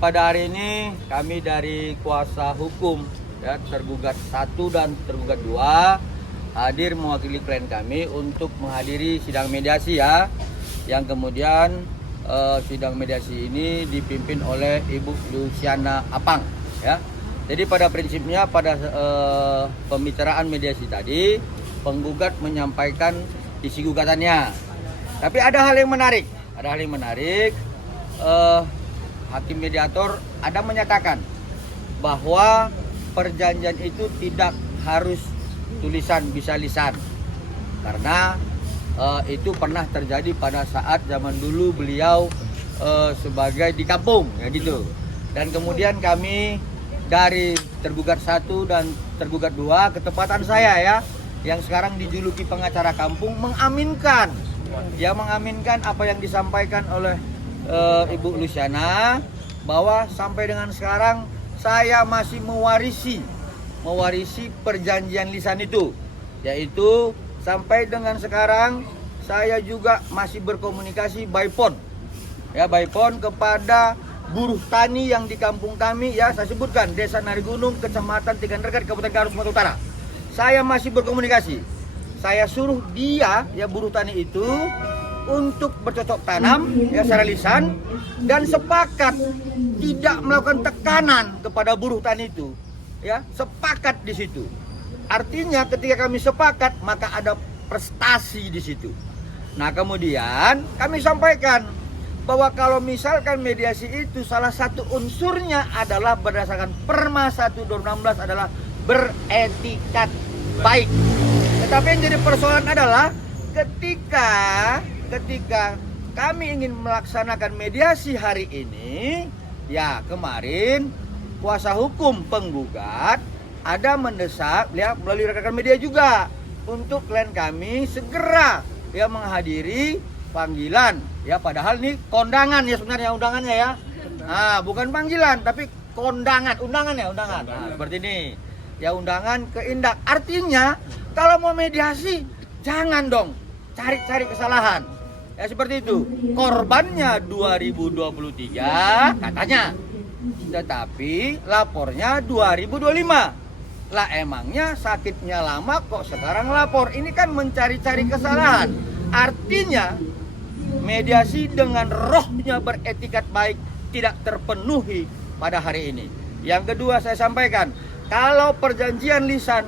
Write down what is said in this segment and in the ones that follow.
Pada hari ini kami dari kuasa hukum ya, tergugat 1 dan tergugat 2 hadir mewakili klien kami untuk menghadiri sidang mediasi ya, yang kemudian sidang mediasi ini dipimpin oleh Ibu Luciana Apang ya. Jadi pada prinsipnya pada pembicaraan mediasi tadi penggugat menyampaikan isi gugatannya. Tapi ada hal yang menarik, Hakim mediator ada menyatakan bahwa perjanjian itu tidak harus tulisan, bisa lisan, karena itu pernah terjadi pada saat zaman dulu beliau sebagai di kampung ya gitu. Dan kemudian kami dari tergugat 1 dan tergugat 2, ketepatan saya ya, yang sekarang dijuluki pengacara kampung, mengaminkan apa yang disampaikan oleh Ibu Luciana, bahwa sampai dengan sekarang saya masih mewarisi perjanjian lisan itu, yaitu sampai dengan sekarang saya juga masih berkomunikasi by phone kepada buruh tani yang di kampung kami ya, saya sebutkan Desa Narigunung, Kecamatan Tiganregat, Kabupaten Garut, Sumatera Utara. Saya masih berkomunikasi. Saya suruh dia ya, buruh tani itu, untuk bercocok tanam ya secara lisan dan sepakat tidak melakukan tekanan kepada buruh tani itu ya, sepakat di situ. Artinya ketika kami sepakat maka ada prestasi di situ. Nah, kemudian kami sampaikan bahwa kalau misalkan mediasi itu salah satu unsurnya adalah berdasarkan Perma 1 2016 adalah beretikat baik. Tetapi yang jadi persoalan adalah ketika kami ingin melaksanakan mediasi hari ini, ya kemarin kuasa hukum penggugat ada mendesak ya melalui rekan media juga untuk klien kami segera ya menghadiri panggilan ya, padahal ini kondangan ya sebenarnya undangannya ya. Nah, bukan panggilan tapi undangan. Nah, seperti ini. Ya, undangan ke Indak. Artinya kalau mau mediasi jangan dong cari-cari kesalahan. Ya seperti itu. Korbannya 2023 katanya. Tetapi lapornya 2025. Lah emangnya sakitnya lama kok sekarang lapor? Ini kan mencari-cari kesalahan. Artinya mediasi dengan rohnya beretikat baik tidak terpenuhi pada hari ini. Yang kedua saya sampaikan, kalau perjanjian lisan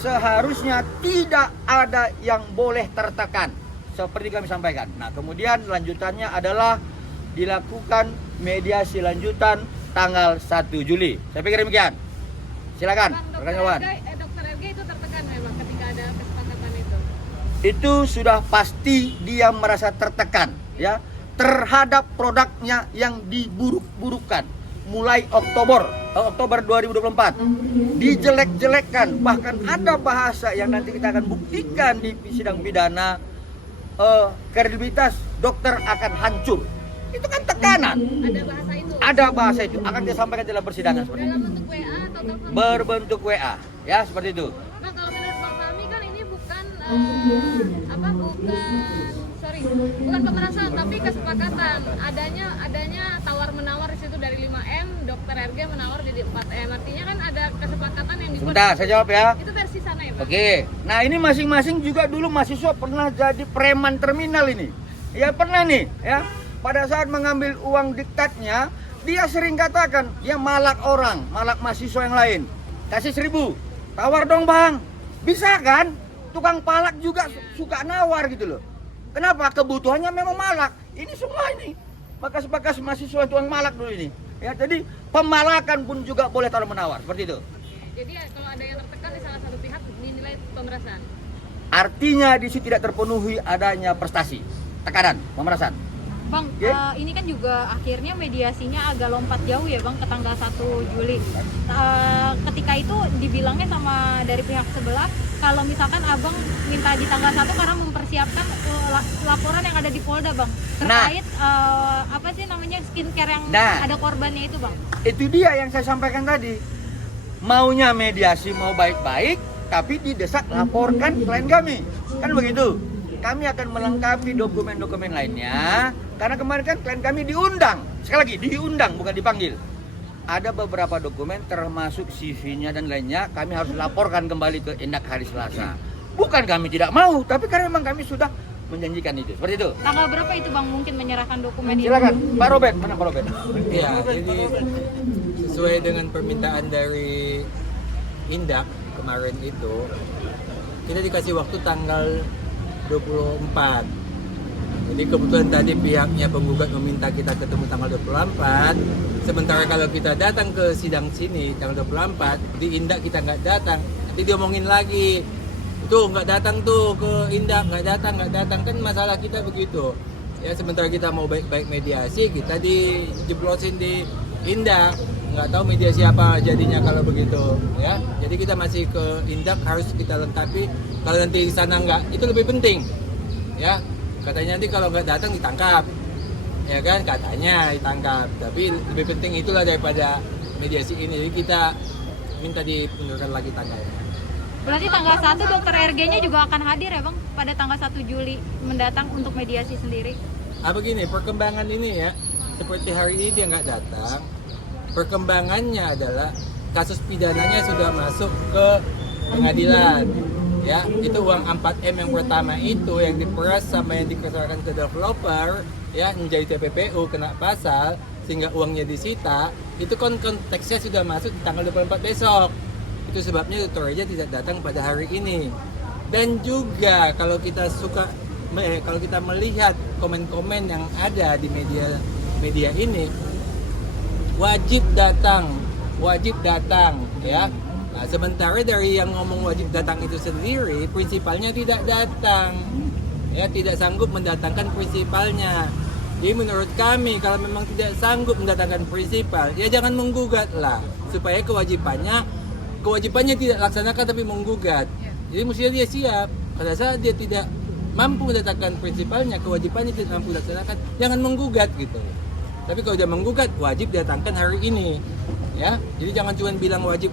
seharusnya tidak ada yang boleh tertekan, seperti kami sampaikan. Nah, kemudian lanjutannya adalah dilakukan mediasi lanjutan tanggal 1 Juli. Saya pikir demikian. Silakan, rekan Wan. Dokter RG itu tertekan memang ketika ada kesepakatan itu. Itu sudah pasti dia merasa tertekan ya terhadap produknya yang diburuk-burukan mulai Oktober 2024 dijelek-jelekkan, bahkan ada bahasa yang nanti kita akan buktikan di sidang pidana, kredibilitas dokter akan hancur. Itu kan tekanan. Ada bahasa itu akan disampaikan dalam persidangan seperti dalam itu. bentuk WA atau telepon? Berbentuk WA ya seperti itu. Nah, kalau menurut Bang Fahmi kan ini bukan bukan pemerasan tapi kesepakatan. Adanya tawar-menawar di situ dari 5M, dokter RG menawar jadi 4M. Artinya kan ada kesepakatan yang dibuat. Sebentar, saya jawab ya. Itu versi sana ya, Pak? Oke. Nah, ini masing-masing juga dulu mahasiswa pernah jadi preman terminal ini. Ya pernah nih, ya. Pada saat mengambil uang diktatnya, dia sering katakan, dia malak orang, malak mahasiswa yang lain. Kasih 1.000, tawar dong bang. Bisa kan? Tukang palak juga suka nawar gitu loh. Kenapa? Kebutuhannya memang malak. Ini semua ini bekas-bekas mahasiswa tukang malak dulu ini. Ya, jadi pemalakan pun juga boleh tawar menawar seperti itu. Jadi kalau ada yang tertekan di salah satu pihak dinilai pemerasan. Artinya di situ tidak terpenuhi adanya prestasi, tekanan, pemerasan. Bang, ini kan juga akhirnya mediasinya agak lompat jauh ya Bang, ke tanggal 1 Juli. Ketika itu dibilangnya sama dari pihak sebelah, kalau misalkan Abang minta di tanggal 1 karena mempersiapkan laporan yang ada di Polda Bang. Terkait apa sih namanya skincare yang ada korbannya itu Bang. Itu dia yang saya sampaikan tadi. Maunya mediasi mau baik-baik, tapi didesak laporkan klien kami. Kan begitu. Kami akan melengkapi dokumen-dokumen lainnya, karena kemarin kan klien kami diundang sekali lagi diundang bukan dipanggil. Ada beberapa dokumen termasuk CV-nya dan lainnya kami harus laporkan kembali ke Indak hari Selasa. Bukan kami tidak mau, tapi karena memang kami sudah menjanjikan itu. Seperti itu. Tanggal berapa itu Bang mungkin menyerahkan dokumen itu? Silakan, Pak Robert. Mana Pak Robert? Ya, jadi sesuai dengan permintaan dari Indak kemarin itu, kita dikasih waktu tanggal 24. Jadi kebetulan tadi pihaknya penggugat meminta kita ketemu tanggal 24. Sementara kalau kita datang ke sidang sini tanggal 24, di Indak kita nggak datang, nanti diomongin lagi. Tuh nggak datang tuh ke Indak, nggak datang kan masalah kita begitu. Ya sementara kita mau baik-baik mediasi, kita dijeblosin di Indak. Nggak tahu mediasi apa jadinya kalau begitu. Ya, jadi kita masih ke Indak harus kita lengkapi. Kalau nanti di sana nggak, itu lebih penting. Ya. Katanya nanti kalau nggak datang ditangkap, ya kan? Katanya ditangkap. Tapi lebih penting itulah daripada mediasi ini. Jadi kita minta ditundurkan lagi tanggalnya. Berarti tanggal 1 dokter RG-nya juga akan hadir ya Bang pada tanggal 1 Juli mendatang untuk mediasi sendiri. Begini, perkembangan ini ya, seperti hari ini dia nggak datang. Perkembangannya adalah kasus pidananya sudah masuk ke pengadilan. Ya, itu uang 4M yang pertama itu yang diperas sama yang dikerjakan ke developer ya menjadi TPPU kena pasal sehingga uangnya disita, itu kan konteksnya sudah masuk di tanggal 24 besok. Itu sebabnya Dr. Reja tidak datang pada hari ini. Dan juga kalau kita kalau kita melihat komen-komen yang ada di media ini, wajib datang ya. Nah, sementara dari yang ngomong wajib datang itu sendiri, prinsipalnya tidak datang. Ya, tidak sanggup mendatangkan prinsipalnya. Jadi menurut kami kalau memang tidak sanggup mendatangkan prinsipal, ya jangan menggugat lah. Supaya kewajibannya tidak laksanakan tapi menggugat. Jadi mestinya dia siap. Pada saat dia tidak mampu mendatangkan prinsipalnya, kewajibannya tidak mampu laksanakan, jangan menggugat gitu. Tapi kalau dia menggugat, wajib datangkan hari ini. Ya, jadi jangan cuma bilang wajib,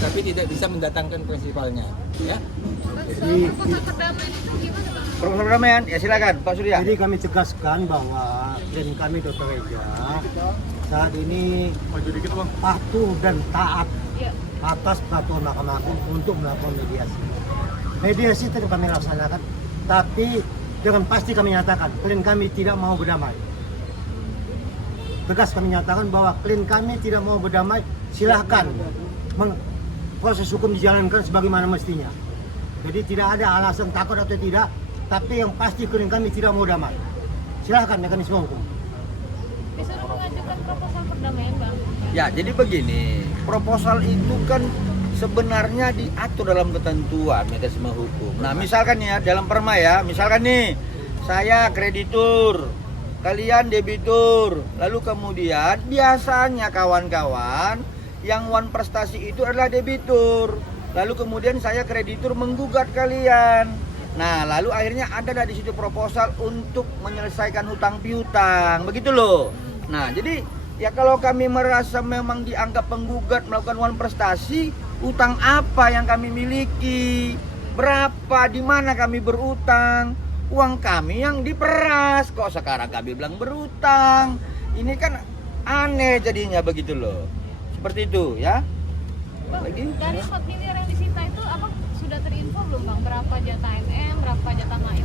tapi tidak bisa mendatangkan prinsipalnya. Ya. Jadi proposal perdamaian itu gimana Bang? Proposal perdamaian, ya silakan Pak Surya. Jadi kami tegaskan bahwa klien kami Dr. Reja saat ini patuh dan taat Iya. atas peraturan Mahkamah Agung untuk melakukan mediasi. Mediasi tetap kami laksanakan, tapi dengan pasti kami nyatakan klien kami tidak mau berdamai. Tegas kami nyatakan bahwa klien kami tidak mau berdamai, silahkan proses hukum dijalankan sebagaimana mestinya. Jadi tidak ada alasan takut atau tidak, tapi yang pasti klien kami tidak mau damai. Silahkan mekanisme hukum. Disuruh mengajukan proposal perdamaian Bang. Ya, jadi begini, proposal itu kan sebenarnya diatur dalam ketentuan mekanisme hukum. Nah, misalkan ya dalam perma ya, misalkan nih saya kreditur, kalian debitur, lalu kemudian biasanya kawan-kawan yang wan prestasi itu adalah debitur, lalu kemudian saya kreditur menggugat kalian. Nah, lalu akhirnya ada di situ proposal untuk menyelesaikan hutang piutang, begitu loh. Nah, jadi ya kalau kami merasa memang dianggap penggugat melakukan wan prestasi, utang apa yang kami miliki, berapa, di mana kami berutang. Uang kami yang diperas, kok sekarang kami bilang berutang. Ini kan aneh jadinya begitu loh. Seperti itu ya. Bang, Lagi? dari 4 miliar yang disita itu Abang sudah terinfo belum Bang? Berapa jatah MM, berapa jatah MAIM?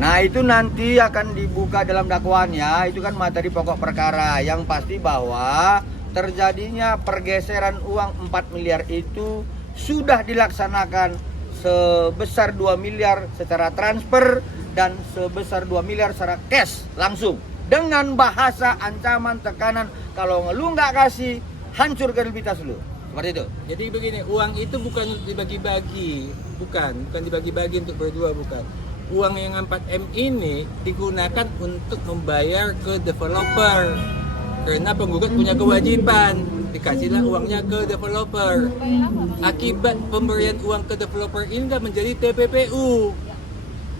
Nah itu nanti akan dibuka dalam dakwaannya. Itu kan materi pokok perkara. Yang pasti bahwa terjadinya pergeseran uang 4 miliar itu sudah dilaksanakan sebesar 2 miliar secara transfer dan sebesar 2 miliar secara cash langsung. Dengan bahasa ancaman, tekanan, kalau lu nggak kasih, hancur kredibilitas lu. Seperti itu. Jadi begini, uang itu bukan dibagi-bagi, bukan dibagi-bagi untuk berdua, bukan. Uang yang 4M ini digunakan untuk membayar ke developer. Karena penggugat punya kewajiban, dikasihlah uangnya ke developer. Bayar apa? Akibat pemberian uang ke developer ini dah menjadi TPPU.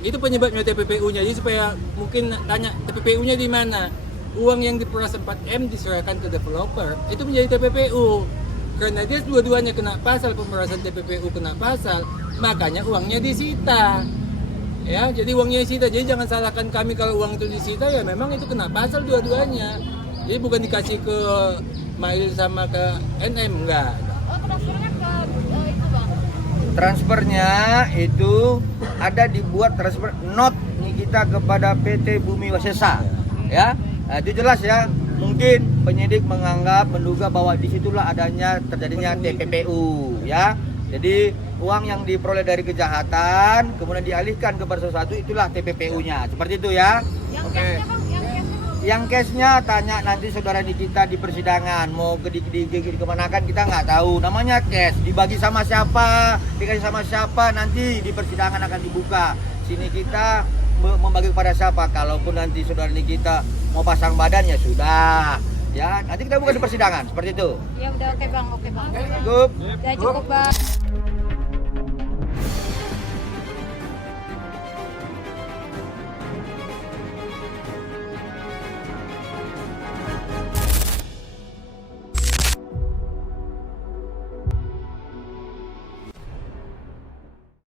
Itu penyebabnya TPPU-nya. Jadi supaya mungkin tanya TPPU-nya di mana? Uang yang diperas 4M diserahkan ke developer, itu menjadi TPPU. Karena dia dua-duanya kena pasal, pemerasan TPPU kena pasal, makanya uangnya disita. Ya, jadi uangnya disita. Jadi jangan salahkan kami kalau uang itu disita, ya memang itu kena pasal dua-duanya. Jadi bukan dikasih ke Mail sama ke NM, enggak. Oh, transfernya ke itu bang. Transfernya itu ada dibuat transfer not kita kepada PT Bumi Wasesa, ya. Nah, itu jelas ya. Mungkin penyidik menduga bahwa disitulah terjadinya TPPU, ya. Jadi uang yang diperoleh dari kejahatan kemudian dialihkan kepada sesuatu, itulah TPPU-nya. Seperti itu ya. Yang Oke. cashnya bang, yang cashnya. Yang cashnya tanya nanti saudara kita di persidangan, mau di kemanakan kita nggak tahu. Namanya cash, dibagi sama siapa, dikasih sama siapa, nanti di persidangan akan dibuka. Sini kita membagi kepada siapa. Kalaupun nanti saudara kita mau pasang badan ya sudah, ya nanti kita buka di persidangan seperti itu. Ya udah, oke bang. Cukup. Ya cukup bang.